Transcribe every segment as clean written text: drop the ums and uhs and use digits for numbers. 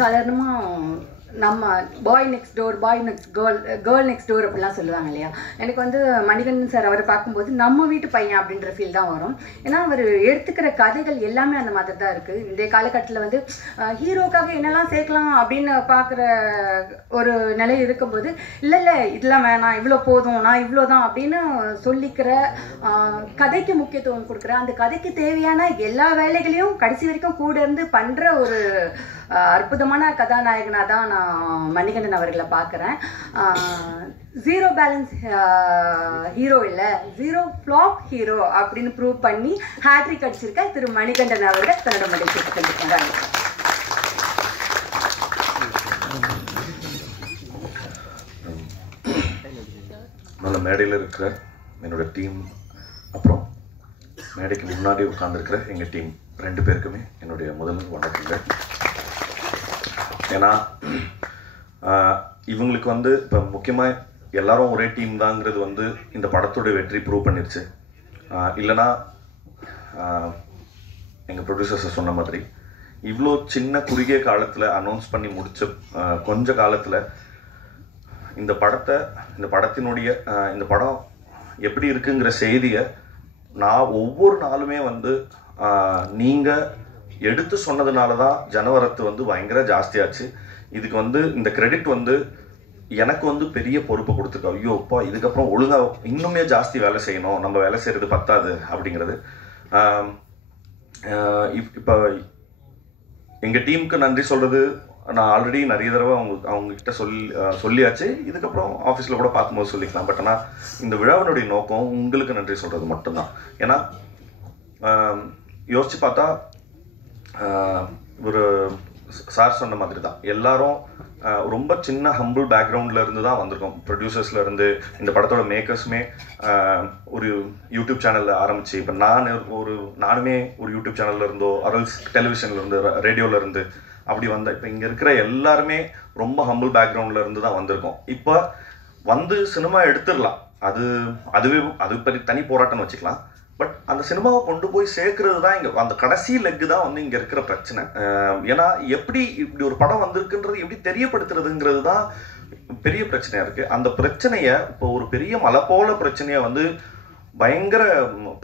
சாதாரணமாக நம்ம bye next door girl next door அப்படிலாம் சொல்லுவாங்க இல்லையா. எனக்கு வந்து மணிகண்டன் சார் அவரை பார்க்கும்போது நம்ம வீட்டு பையன் அப்படின்ற ஃபீல் தான் வரும். ஏன்னா அவர் எடுத்துக்கிற கதைகள் எல்லாமே அந்த மாதிரி தான் இருக்குது. இன்றைய காலகட்டத்தில் வந்து ஹீரோக்காக என்னெல்லாம் சேர்க்கலாம் அப்படின்னு பார்க்குற ஒரு நிலை இருக்கும்போது இல்லை இதெல்லாம் வேணாம், இவ்வளோ போதும், நான் இவ்வளோ தான் அப்படின்னு சொல்லிக்கிற, கதைக்கு முக்கியத்துவம் கொடுக்குற, அந்த கதைக்கு தேவையான எல்லா வேலைகளையும் கடைசி வரைக்கும் கூட இருந்து பண்ணுற ஒரு அற்புதமான கதாநாயகனாக தான் நான் மணிகண்டன் அவர்களை பார்க்குறேன். ஜீரோ பேலன்ஸ் ஹீரோ இல்லை, ஜீரோ ஃப்ளாப் ஹீரோ அப்படின்னு ப்ரூவ் பண்ணி ஹேட்ரிக் அடிச்சிருக்க திரு மணிகண்டன் அவர்கள் தன்னோட மடிச்சு கொண்டிருக்கிறாங்க. நல்ல மேடையில் இருக்கிற என்னோட டீம், அப்புறம் மேடைக்கு முன்னாடி உட்கார்ந்துருக்கிற எங்கள் டீம் 2 பேருக்குமே என்னுடைய முதல் வணக்கங்கள். ஏன்னா இவங்களுக்கு வந்து இப்போ முக்கியமாக எல்லாரும் ஒரே டீம் தாங்கிறது வந்து இந்த படத்தோட வெற்றி ப்ரூவ் பண்ணிடுச்சு. இல்லைனா எங்கள் ப்ரொடியூசர்ஸை சொன்ன மாதிரி இவ்வளோ சின்ன குறுகிய காலத்தில் அனௌன்ஸ் பண்ணி முடித்த கொஞ்ச காலத்தில் இந்த படத்தினுடைய இந்த படம் எப்படி இருக்குங்கிற செய்தியை நான் ஒவ்வொரு நாளுமே வந்து நீங்கள் எடுத்து சொன்னதுனால தான் ஜனவரத்து வந்து பயங்கர ஜாஸ்தியாச்சு. இதுக்கு வந்து இந்த கிரெடிட் வந்து எனக்கு வந்து பெரிய பொறுப்பு கொடுத்துருக்கோம். ஐயோப்பா இதுக்கப்புறம் ஒழுங்காக இன்னுமே ஜாஸ்தி வேலை செய்யணும், நம்ம வேலை செய்கிறது பத்தாது அப்படிங்கிறது. இப்போ எங்கள் டீமுக்கு நன்றி சொல்கிறது நான் ஆல்ரெடி நிறைய தடவை அவங்கக்கிட்ட சொல்லியாச்சு. இதுக்கப்புறம் ஆஃபீஸில் கூட பார்க்கும்போது சொல்லிக்கலாம். பட் ஆனால் இந்த விழாவினுடைய நோக்கம் உங்களுக்கு நன்றி சொல்கிறது மட்டும்தான். ஏன்னா யோசித்து பார்த்தா ஒரு சார் சொன்ன மாதிரி தான் எல்லாரும் ரொம்ப சின்ன ஹம்பிள் பேக்ரவுண்டில் இருந்து தான் வந்திருக்கோம். ப்ரொடியூசர்ஸில் இருந்து இந்த படத்தோட மேக்கர்ஸுமே ஒரு யூடியூப் சேனலில் ஆரம்பித்து இப்போ நானுமே ஒரு யூடியூப் சேனலில் இருந்தோ அரல்ஸ் டெலிவிஷனில் இருந்து ரேடியோவில் இருந்து அப்படி வந்தேன். இப்போ இங்கே இருக்கிற எல்லாருமே ரொம்ப ஹம்பிள் பேக்ரவுண்டில் இருந்து தான் வந்திருக்கோம். இப்போ வந்து சினிமா எடுத்துடலாம், அது பற்றி தனி போராட்டம்னு வச்சுக்கலாம். பட் அந்த சினிமாவை கொண்டு போய் சேர்க்கறது தான் இங்கே அந்த கடைசி லெக்கு தான் வந்து இங்கே இருக்கிற பிரச்சனை. ஏன்னா எப்படி இப்படி ஒரு படம் வந்திருக்குன்றது எப்படி தெரியப்படுத்துறதுங்கிறது தான் பெரிய பிரச்சனையாக இருக்குது. அந்த பிரச்சனையை இப்போ ஒரு பெரிய மலை போல பிரச்சனையை வந்து பயங்கர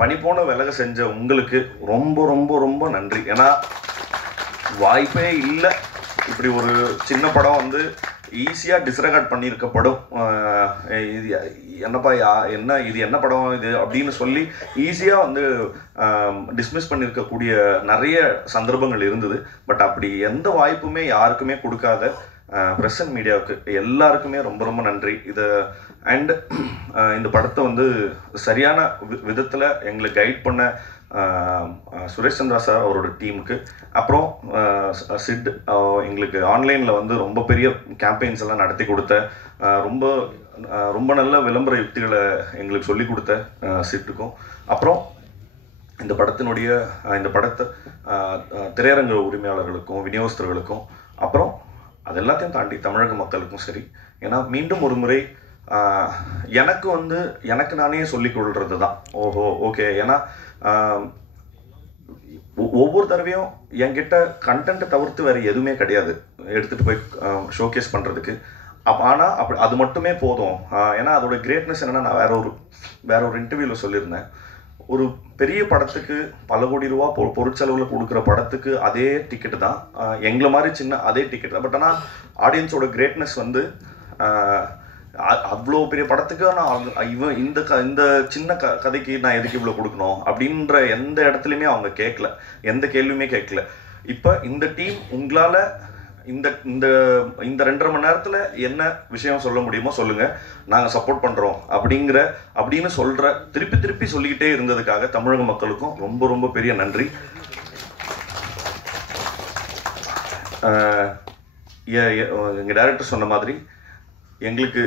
பனி போன விலக செஞ்ச உங்களுக்கு ரொம்ப ரொம்ப ரொம்ப நன்றி. ஏன்னா வாய்ப்பே இல்லை இப்படி ஒரு சின்ன படம் வந்து ஈஸியாக டிஸ்ரெகார்ட் பண்ணியிருக்கப்படும். இது என்னப்பா இது என்ன படம் இது அப்படின்னு சொல்லி ஈஸியாக வந்து டிஸ்மிஸ் பண்ணியிருக்கக்கூடிய நிறைய சந்தர்ப்பங்கள் இருந்தது. பட் அப்படி எந்த வாய்ப்புமே யாருக்குமே கொடுக்காத ப்ரெஸ் அண்ட் மீடியாவுக்கு எல்லாருக்குமே ரொம்ப ரொம்ப நன்றி. அண்ட் இந்த படத்தை வந்து சரியான விதத்தில் எங்களை கைட் பண்ண சுரேஷ் சந்திரா சார் அவரோட டீமுக்கு, அப்புறம் சிட் எங்களுக்கு ஆன்லைனில் வந்து ரொம்ப பெரிய கேம்பெயின்ஸ் எல்லாம் நடத்தி கொடுத்த ரொம்ப ரொம்ப நல்ல விளம்பர யுக்திகளை எங்களுக்கு சொல்லி கொடுத்த சிட்டுக்கும், அப்புறம் இந்த படத்தை திரையரங்க உரிமையாளர்களுக்கும் விநியோகஸ்தர்களுக்கும், அப்புறம் அது எல்லாத்தையும் தாண்டி தமிழக மக்களுக்கும் சரி. ஏன்னா மீண்டும் ஒரு முறை எனக்கு நானே சொல்லிக் கொள்வது தான் ஓகே. ஏன்னா ஒவ்வொரு தடவையும் என்கிட்ட கண்டென்ட்டை தவிர்த்து வேறு எதுவுமே கிடையாது எடுத்துகிட்டு போய் ஷோகேஸ் பண்ணுறதுக்கு. ஆனால் அது மட்டுமே போதும். ஏன்னா அதோட கிரேட்னஸ் என்னென்னா, நான் வேற ஒரு இன்டர்வியூவில் சொல்லியிருந்தேன், ஒரு பெரிய படத்துக்கு பல கோடி ரூபா பொருட்செலவில் கொடுக்குற படத்துக்கு அதே டிக்கெட்டு தான், எங்களை மாதிரி சின்ன அதே டிக்கெட் தான். பட் ஆனால் ஆடியன்ஸோட கிரேட்னஸ் வந்து அவ்வளோ பெரிய படத்துக்கு நான் இந்த சின்ன கதைக்கு நான் எதுக்கு இவ்வளோ கொடுக்கணும் அப்படின்ற எந்த இடத்துலையுமே அவங்க கேட்கல, எந்த கேள்வியுமே கேட்கல. இப்போ இந்த டீம் உங்களால் இந்த 2.5 மணி நேரத்தில் என்ன விஷயம் சொல்ல முடியுமோ சொல்லுங்கள், நாங்கள் சப்போர்ட் பண்ணுறோம் அப்படின்னு திருப்பி சொல்லிக்கிட்டே இருந்ததுக்காக தமிழக மக்களுக்கும் ரொம்ப ரொம்ப பெரிய நன்றி. எங்கள் டைரக்டர் சொன்ன மாதிரி எங்களுக்கு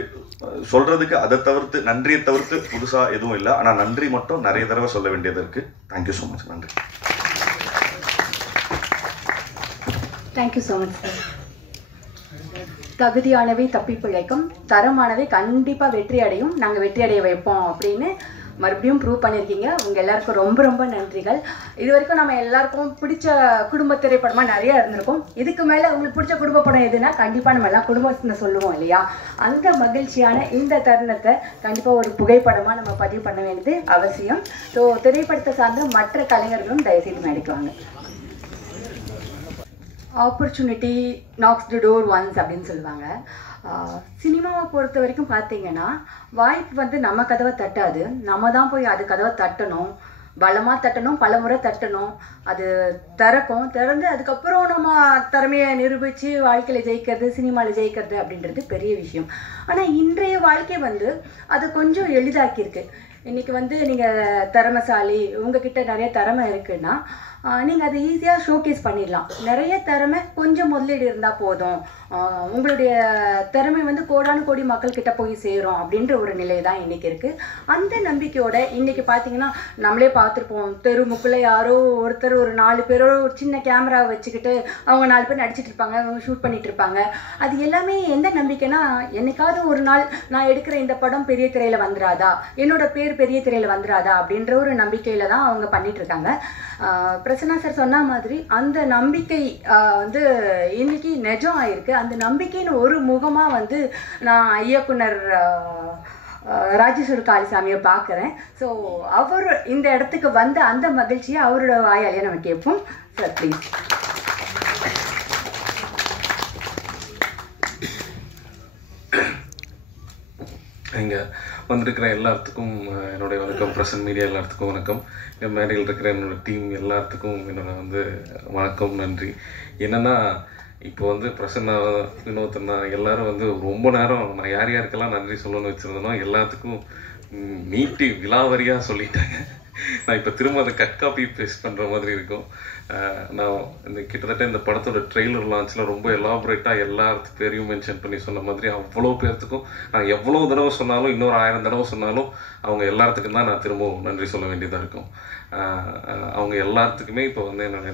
சொல்றதுக்கு அதை தவிர்த்து நன்றியை தவிர்த்து புதுசாக எதுவும் இல்லை. ஆனால் நன்றி மட்டும் நிறைய தடவை சொல்ல வேண்டியது இருக்குது. Thank you so much. நன்றி. Thank you so much sir. தகுதியானவை தப்பி பிழைக்கும், தரமானவை கண்டிப்பாக வெற்றி அடையும், நாங்கள் வெற்றி அடைய வைப்போம் அப்படின்னு மறுபடியும் ப்ரூவ் பண்ணியிருக்கீங்க. உங்கள் எல்லாருக்கும் ரொம்ப ரொம்ப நன்றிகள். இது வரைக்கும் நம்ம எல்லாருக்கும் பிடிச்ச குடும்ப திரைப்படமாக நிறைய இருந்திருக்கும். இதுக்கு மேலே உங்களுக்கு பிடிச்ச குடும்ப படம் எதுனா கண்டிப்பாக நம்ம எல்லாம் குடும்பத்தை சொல்லுவோம் இல்லையா? அந்த மகிழ்ச்சியான இந்த தருணத்தை கண்டிப்பாக ஒரு புகைப்படமாக நம்ம பதிவு பண்ண வேண்டியது அவசியம். ஸோ திரைப்படத்தை சார்ந்த மற்ற கலைஞர்களும் தயவுசெய்து நடிக்குவாங்க. Opportunity knocks the door once அப்படின்னு சொல்லுவாங்க. சினிமாவை பொறுத்த வரைக்கும் பார்த்தீங்கன்னா வாய்ப்பு வந்து நம்ம கதவை தட்டாது, நம்ம தான் போய் அது கதவை தட்டணும், பலமாக தட்டணும், பல முறை தட்டணும், அது திறந்து அதுக்கப்புறம் நம்ம திறமையை நிரூபித்து வாழ்க்கையில் ஜெயிக்கிறது, சினிமாவில் ஜெயிக்கிறது அப்படின்றது பெரிய விஷயம். ஆனால் இன்றைய வாழ்க்கை வந்து அது கொஞ்சம் எளிதாக்கியிருக்கு. இன்றைக்கி வந்து நீங்கள் திறமைசாலி, உங்ககிட்ட நிறைய திறமை இருக்குன்னா நீங்கள் அதை ஈஸியாக ஷோகேஸ் பண்ணிடலாம். நிறைய திறமை கொஞ்சம் முதலீடு இருந்தால் போதும், உங்களுடைய திறமை வந்து கோடானு கோடி மக்கள்கிட்ட போய் சேரும் அப்படின்ற ஒரு நிலை தான் இன்றைக்கி இருக்குது. அந்த நம்பிக்கையோட இன்றைக்கி பார்த்தீங்கன்னா நம்மளே பார்த்துருப்போம், தெருமுக்குள்ளே யாரோ ஒருத்தர் ஒரு 4 பேரோ ஒரு சின்ன கேமரா வச்சுக்கிட்டு அவங்க 4 பேர் நடிச்சிட்டு இருப்பாங்க, அவங்க ஷூட் பண்ணிட்டு இருப்பாங்க. அது எல்லாமே எந்த நம்பிக்கைனா, என்னைக்காவது ஒரு நாள் நான் எடுக்கிற இந்த படம் பெரிய திரையில் வந்துடாதா, என்னோட பேர் பெரிய திரையில் வந்துடாதா அப்படின்ற ஒரு நம்பிக்கையில் தான் அவங்க பண்ணிட்டு இருக்காங்க. பிரசன்னா சார் சொன்ன மாதிரி அந்த நம்பிக்கை வந்து இன்னைக்கு நிஜம் ஆயிருக்கு. அந்த நம்பிக்கைன்னு ஒரு முகமாக வந்து நான் இயக்குனர் ராஜேஸ்வர் காளிசாமியை பார்க்குறேன். ஸோ அவர் இந்த இடத்துக்கு வந்து அந்த மகிழ்ச்சியை அவரோட வாயாலேயே நம்ம கேட்போம். Sir please. இங்கே வந்திருக்கிற எல்லாத்துக்கும் என்னுடைய வணக்கம். பிரசன்ட் மீடியா எல்லாத்துக்கும் வணக்கம். இங்கே மேடையில் இருக்கிற என்னோடய டீம் எல்லாத்துக்கும் என்னோட வந்து வணக்கம், நன்றி. என்னென்னா இப்போ வந்து பிரசன்னா, வினோத்னா எல்லாரும் வந்து ரொம்ப நேரம் நான் யார் யாருக்கெல்லாம் நன்றி சொல்லணும்னு வச்சுருந்தேனோ எல்லாத்துக்கும் நீட்டி விலாவரியாக சொல்லிட்டாங்க. நான் இப்போ திரும்ப அதை கட் காப்பி பேஸ்ட் பண்ணுற மாதிரி இருக்கும். நான் இந்த கிட்டத்தட்ட இந்த படத்தோட ட்ரெய்லர் லான்ச்சில் ரொம்ப எலாபரேட்டாக எல்லாத்து பேரையும் மென்ஷன் பண்ணி சொன்ன மாதிரி அவ்வளோ பேர்த்துக்கும் நான் எவ்வளோ தடவை சொன்னாலும், இன்னொரு 1000 தடவை சொன்னாலும் அவங்க எல்லாத்துக்கும் தான் நான் திரும்பவும் நன்றி சொல்ல வேண்டியதாக இருக்கும். அவங்க எல்லாத்துக்குமே இப்போ வந்து என்னுடைய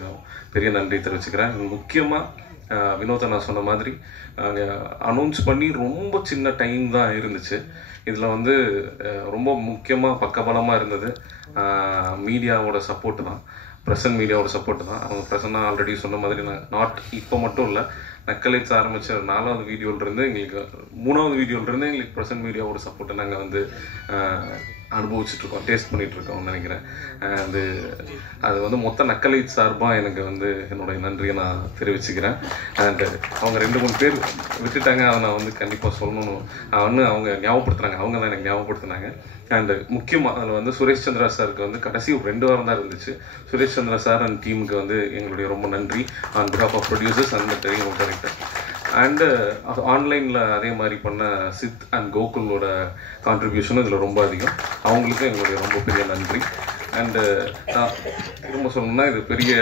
பெரிய நன்றி தெரிவிச்சுக்கிறேன். முக்கியமாக வினோத நான் சொன்ன மாதிரி அனௌன்ஸ் பண்ணி ரொம்ப சின்ன டைம் தான் இருந்துச்சு. இதில் வந்து ரொம்ப முக்கியமாக பக்கபலமாக இருந்தது மீடியாவோட சப்போர்ட்டு தான், பிரசன்ட் மீடியாவோட சப்போர்ட்டு தான். அவங்க பிரசன்னா ஆல்ரெடி சொன்ன மாதிரி நான் இப்போ மட்டும் இல்லை, நக்கலைட்ஸ் ஆரம்பித்த 4வது வீடியோலேருந்து எங்களுக்கு 3வது வீடியோலேருந்து எங்களுக்கு பிரசன்ட் மீடியாவோட சப்போர்ட்டை நாங்கள் வந்து அனுபவிச்சுட்ருக்கோம், டேஸ்ட் பண்ணிகிட்ருக்கோம்னு நினைக்கிறேன். அது வந்து மொத்த நக்கலைட் சார்பாக எனக்கு வந்து என்னுடைய நன்றியை நான் தெரிவிச்சுக்கிறேன். அண்டு அவங்க 2-3 பேர் விட்டுட்டாங்க, அதை நான் வந்து கண்டிப்பாக சொல்லணும். அவங்க ஞாபகப்படுத்துனாங்க, அவங்க தான் எனக்கு ஞாபகப்படுத்தினாங்க. அண்டு முக்கியமாக அதில் வந்து சுரேஷ் சந்திரா சாருக்கு வந்து கடைசி ஒரு 2 வாரம் தான் இருந்துச்சு. சுரேஷ் சந்திரா சார் அண்ட் டீமுக்கு வந்து எங்களுடைய ரொம்ப நன்றி on behalf of producers and television director. And அது ஆன்லைனில் அதே மாதிரி பண்ண சித் அண்ட் கோகுலோட கான்ட்ரிபியூஷனும் இதில் ரொம்ப அதிகம். அவங்களுக்கும் எங்களுடைய ரொம்ப பெரிய நன்றி. அண்டு நான் திரும்ப சொல்லணும்னா இது பெரிய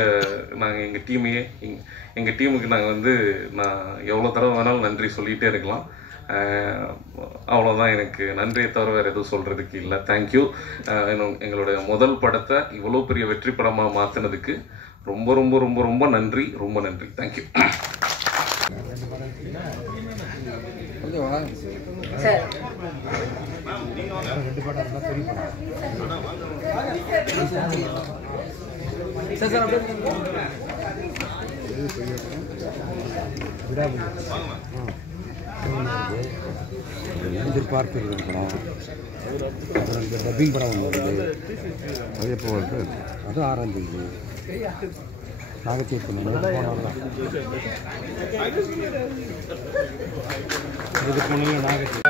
நாங்கள் எங்கள் டீமுக்கு நாங்கள் வந்து நான் எவ்வளோ தடவை வேணாலும் நன்றி சொல்லிகிட்டே இருக்கலாம். அவ்வளோதான், எனக்கு நன்றியை தவிர வேறு எதுவும் சொல்கிறதுக்கு இல்லை. தேங்க்யூ. எங்களுடைய முதல் படத்தை இவ்வளோ பெரிய வெற்றி படமாக மாற்றினதுக்கு ரொம்ப ரொம்ப ரொம்ப ரொம்ப நன்றி, ரொம்ப நன்றி. தேங்க்யூ. சார் எதிர்பார்த்து படம், அப்புறம் இந்த டப்பிங் படம் ஒன்று வருது, அது எப்போ வருது? அதுவும் 6ஆம் தேதி நாகத்தீர்த்தம் இதுக்கு முன்னாடி நாகத்தீர்த்தம்